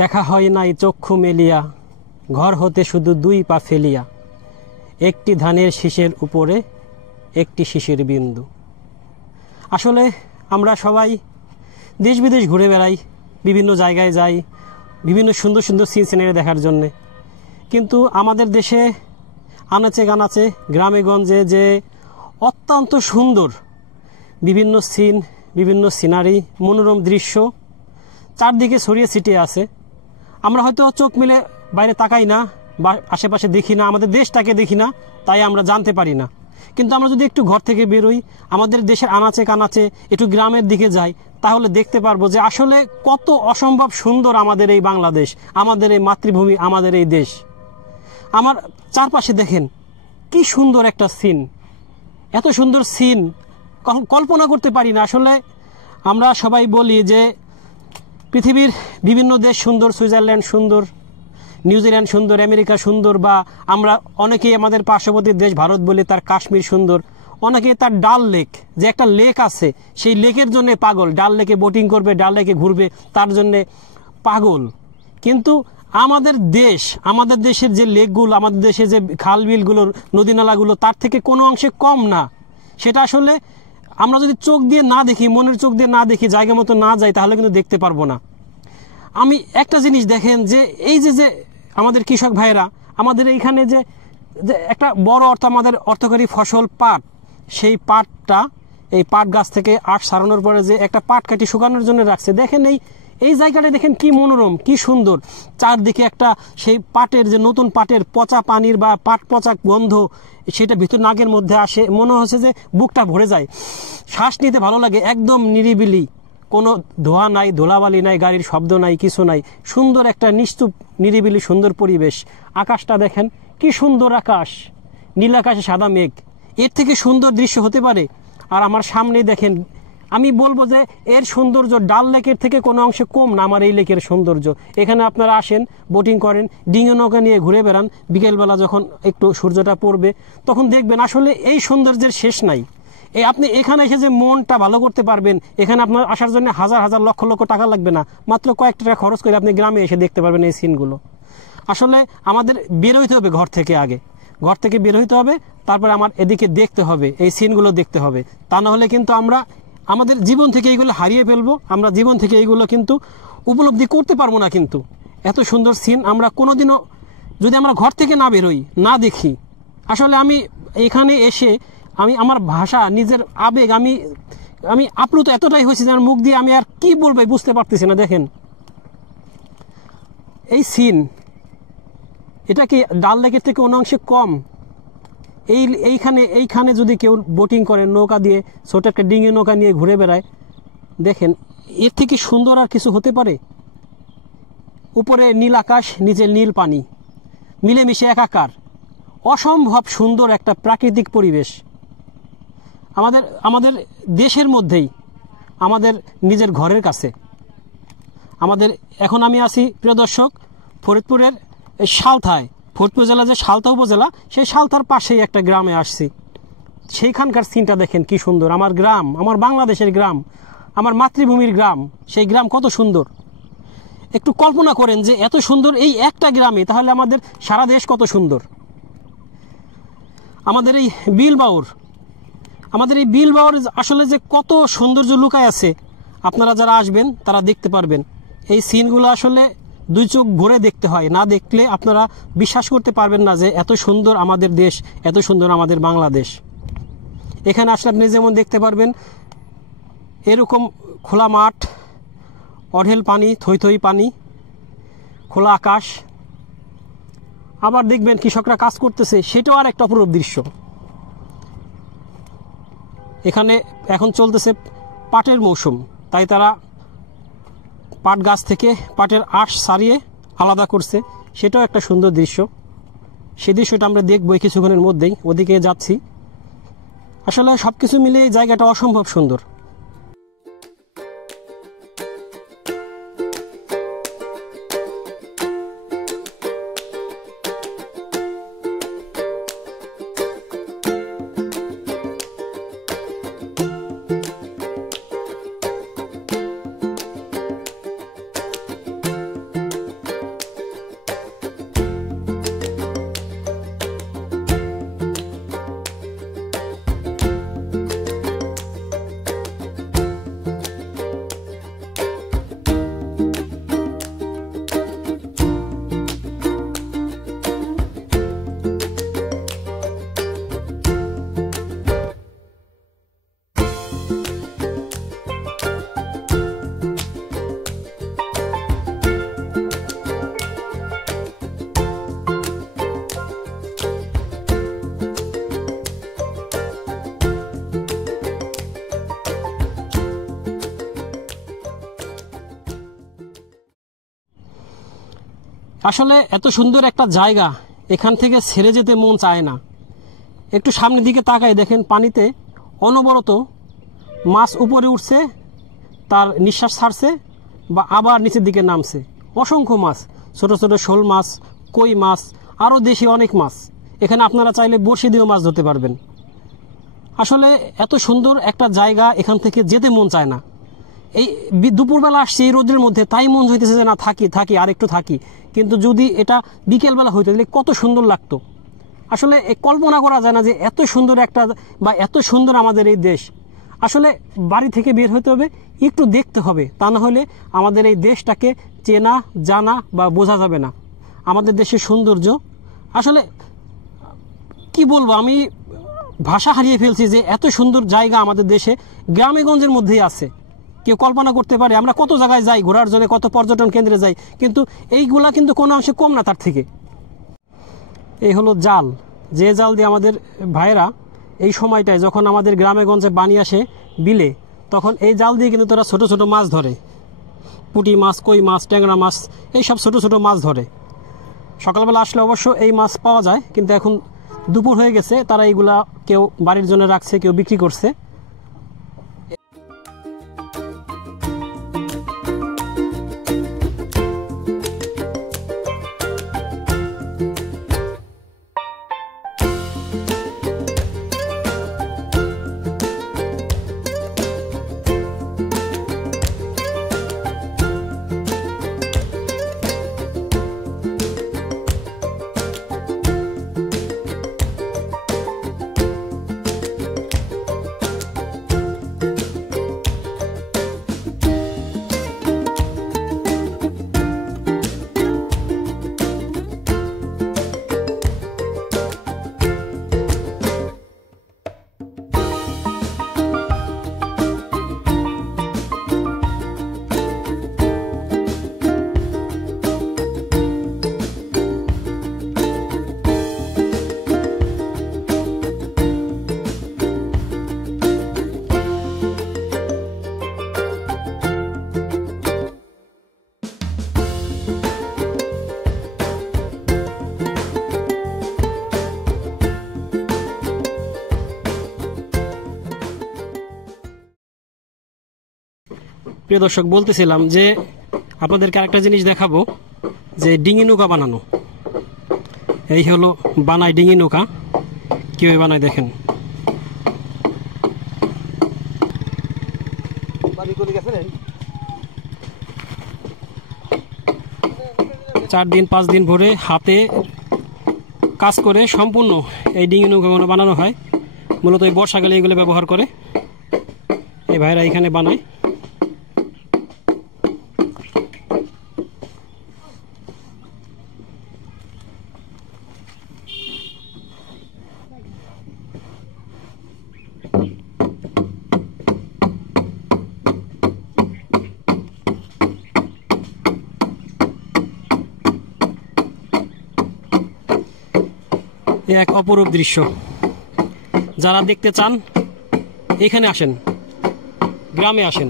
দেখা হয় নাই চক্ষু মেলিয়া, ঘর হতে শুধু দুই পা ফেলিয়া, একটি ধানের শীষের উপরে একটি শিশির বিন্দু। আসলে আমরা সবাই দেশ বিদেশ ঘুরে বেড়াই, বিভিন্ন জায়গায় যাই বিভিন্ন সুন্দর সুন্দর সিন সিনারি দেখার জন্যে, কিন্তু আমাদের দেশে আনাচে কানাচে গ্রামে গঞ্জে যে অত্যন্ত সুন্দর বিভিন্ন সিন, বিভিন্ন সিনারি, মনোরম দৃশ্য চারদিকে ছড়িয়ে ছিটিয়ে আছে। আমরা হয়তো চোখ মেলে বাইরে তাকাই না বা আশেপাশে দেখি না, আমাদের দেশটাকে দেখি না, তাই আমরা জানতে পারি না। কিন্তু আমরা যদি একটু ঘর থেকে বেরোই, আমাদের দেশের আনাচে কানাচে একটু গ্রামের দিকে যাই, তাহলে দেখতে পারবো যে আসলে কত অসম্ভব সুন্দর আমাদের এই বাংলাদেশ, আমাদের এই মাতৃভূমি, আমাদের এই দেশ। আমার চারপাশে দেখেন কি সুন্দর একটা সিন, এত সুন্দর সিন কল্পনা করতে পারি না। আসলে আমরা সবাই বলি যে পৃথিবীর বিভিন্ন দেশ সুন্দর, সুইজারল্যান্ড সুন্দর, নিউজিল্যান্ড সুন্দর, আমেরিকা সুন্দর, বা আমরা অনেকেই আমাদের পার্শ্ববর্তী দেশ ভারত বলি তার কাশ্মীর সুন্দর, অনেকে তার ডাল লেক, যে একটা লেক আছে সেই লেকের জন্য পাগল, ডাল লেকে বোটিং করবে, ডাল লেকে ঘুরবে, তার জন্যে পাগল। কিন্তু আমাদের দেশ, আমাদের দেশের যে লেকগুলো, আমাদের দেশের যে খাল বিলগুলোর নদী নালাগুলো তার থেকে কোনো অংশে কম না। সেটা আসলে আমরা যদি চোখ দিয়ে না দেখি, মনের চোখ দিয়ে না দেখি, জায়গা মতো না যাই, তাহলে কিন্তু দেখতে পারবো না। আমি একটা জিনিস দেখেন যে এই যে আমাদের কৃষক ভাইয়েরা, আমাদের এইখানে যে একটা বড় আমাদের অর্থকরী ফসল পাট, সেই পাটটা, এই পাট গাছ থেকে আঁশ ছাড়ানোর পরে যে একটা পাট কাটি শুকানোর জন্য রাখছে, দেখেন এই জায়গাটা দেখেন কি মনোরম, কি সুন্দর। চারদিকে একটা সেই পাটের যে নতুন পাটের পচা পানির বা পাট পচা গন্ধ, সেটা ভিতর নাকের মধ্যে আসে, মনে হচ্ছে যে বুকটা ভরে যায়, শ্বাস নিতে ভালো লাগে। একদম নিরিবিলি, কোনো ধোঁয়া নাই, ধুলাবালি নাই, গাড়ির শব্দ নাই, কিছু নাই, সুন্দর একটা নিস্তুপ নিরিবিলি সুন্দর পরিবেশ। আকাশটা দেখেন কি সুন্দর আকাশ, নীল আকাশে সাদা মেঘ, এর থেকে সুন্দর দৃশ্য হতে পারে? আর আমার সামনেই দেখেন, আমি বলবো যে এর সৌন্দর্য ডাল লেকের থেকে কোনো অংশে কম না আমার এই লেকের সৌন্দর্য। এখানে আপনারা আসেন, বোটিং করেন, ডিঙে নৌকা নিয়ে ঘুরে বেড়ান, বিকেলবেলা যখন একটু সূর্যটা পড়বে তখন দেখবেন আসলে এই সৌন্দর্যের শেষ নাই। আপনি এখানে এসে যে মনটা ভালো করতে পারবেন, এখানে আপনার আসার জন্য হাজার হাজার লক্ষ লক্ষ টাকা লাগবে না, মাত্র কয়েক টাকা খরচ করে আপনি গ্রামে এসে দেখতে পারবেন এই সিনগুলো। আসলে আমাদের বের হইতে হবে ঘর থেকে, আগে ঘর থেকে বের হইতে হবে, তারপরে আমার এদিকে দেখতে হবে, এই সিনগুলো দেখতে হবে। তা না হলে কিন্তু আমরা আমাদের জীবন থেকে এইগুলো হারিয়ে ফেলবো, আমরা জীবন থেকে এইগুলো কিন্তু উপলব্ধি করতে পারবো না। কিন্তু এত সুন্দর সিন আমরা কোনোদিনও যদি আমরা ঘর থেকে না বেরোই, না দেখি, আসলে আমি এখানে এসে আমি আমার ভাষা, নিজের আবেগ, আমি আপ্লুত এতটাই হয়েছি যে আমার মুখ দিয়ে আমি আর কি বলবো বুঝতে পারতেছি না। দেখেন এই সিন, এটা কি ডাল লেকের থেকে কোনো অংশে কম? এইখানে যদি কেউ বোটিং করে, নৌকা দিয়ে, ছোট একটা ডিঙে নৌকা নিয়ে ঘুরে বেড়ায়, দেখেন এর থেকে সুন্দর আর কিছু হতে পারে? উপরে নীল আকাশ, নিচে নীল পানি, মিলেমিশে একাকার, অসম্ভব সুন্দর একটা প্রাকৃতিক পরিবেশ আমাদের দেশের মধ্যেই, আমাদের নিজের ঘরের কাছে। আমাদের এখন আমি আছি প্রিয় দর্শক ফরিদপুরের সালথায়, ফরিদপুর জেলা যে সালথা উপজেলা, সেই সালথার পাশেই একটা গ্রামে আসছি। সেইখানকার সিনটা দেখেন কি সুন্দর, আমার গ্রাম, আমার বাংলাদেশের গ্রাম, আমার মাতৃভূমির গ্রাম, সেই গ্রাম কত সুন্দর। একটু কল্পনা করেন যে এত সুন্দর এই একটা গ্রামে, তাহলে আমাদের সারা দেশ কত সুন্দর। আমাদের এই বিলবাউর আসলে যে কত সৌন্দর্য লুকায় আছে, আপনারা যারা আসবেন তারা দেখতে পারবেন। এই সিনগুলো আসলে দুই চোখ ভরে দেখতে হয়, না দেখলে আপনারা বিশ্বাস করতে পারবেন না যে এত সুন্দর আমাদের দেশ, এত সুন্দর আমাদের বাংলাদেশ। এখানে আসলে আপনি যেমন দেখতে পারবেন এরকম খোলা মাঠ, অঢেল পানি, থই থই পানি, খোলা আকাশ, আবার দেখবেন কৃষকরা কাজ করতেছে, সেটাও আর একটা অপরূপ দৃশ্য। এখানে এখন চলতেছে পাটের মৌসুম, তাই তারা পাট গাছ থেকে পাটের আঁশ ছাড়িয়ে আলাদা করছে, সেটাও একটা সুন্দর দৃশ্য। সেই দৃশ্যটা আমরা দেখবো কিছুক্ষণের মধ্যেই, ওদিকে যাচ্ছি। আসলে সব কিছু মিলে এই জায়গাটা অসম্ভব সুন্দর। আসলে এত সুন্দর একটা জায়গা, এখান থেকে ছেড়ে যেতে মন চায় না। একটু সামনের দিকে তাকায় দেখেন, পানিতে অনবরত মাছ উপরে উঠছে, তার নিঃশ্বাস ছাড়ছে বা আবার নিচের দিকে নামছে। অসংখ্য মাছ, ছোট ছোট শোল মাছ, কই মাছ, আরও দেশি অনেক মাছ। এখানে আপনারা চাইলে বড়শি দিয়েও মাছ ধরতে পারবেন। আসলে এত সুন্দর একটা জায়গা, এখান থেকে যেতে মন চায় না। এই দুপুরবেলা আসছে এই রোদের মধ্যে, তাই মন হইতেছে যে না থাকি আর একটু থাকি। কিন্তু যদি এটা বিকেলবেলা হইতো তাহলে কত সুন্দর লাগতো। আসলে কল্পনা করা যায় না যে এত সুন্দর একটা বা এত সুন্দর আমাদের এই দেশ। আসলে বাড়ি থেকে বের হতে হবে, একটু দেখতে হবে, তা না হলে আমাদের এই দেশটাকে চেনা জানা বা বোঝা যাবে না। আমাদের দেশের সৌন্দর্য আসলে কি বলবো, আমি ভাষা হারিয়ে ফেলছি যে এত সুন্দর জায়গা আমাদের দেশে গ্রামে গঞ্জের মধ্যেই আছে। কেউ কল্পনা করতে পারে? আমরা কত জায়গায় যাই ঘোরার জন্য, কত পর্যটন কেন্দ্রে যাই, কিন্তু এইগুলা কিন্তু কোনো অংশে কম না তার থেকে। এই হলো জাল, যে জাল দিয়ে আমাদের ভাইয়েরা এই সময়টায় যখন আমাদের গ্রামে গঞ্জে পানি আসে বিলে, তখন এই জাল দিয়ে কিন্তু তারা ছোট ছোট মাছ ধরে। পুঁটি মাছ, কই মাছ, ট্যাংরা মাছ, এইসব ছোট ছোট মাছ ধরে। সকালবেলা আসলে অবশ্য এই মাছ পাওয়া যায়, কিন্তু এখন দুপুর হয়ে গেছে, তারা এইগুলা কেউ বাড়ির জন্য রাখছে, কেউ বিক্রি করছে। প্রিয় দর্শক, বলতেছিলাম যে আপনাদেরকে আরেকটা জিনিস দেখাবো, যে ডিঙি নৌকা বানানো। এই হলো বানায় ডিঙি নৌকা, কীভাবে বানায় দেখেন। 4 দিন 5 দিন ভরে হাতে কাজ করে সম্পূর্ণ এই ডিঙি নৌকাগুলো বানানো হয়। মূলত এই বর্ষাকালে এগুলো ব্যবহার করে এই ভাইরা এখানে বানায়। এক অপরূপ দৃশ্য, যারা দেখতে চান এখানে আসেন, গ্রামে আসেন।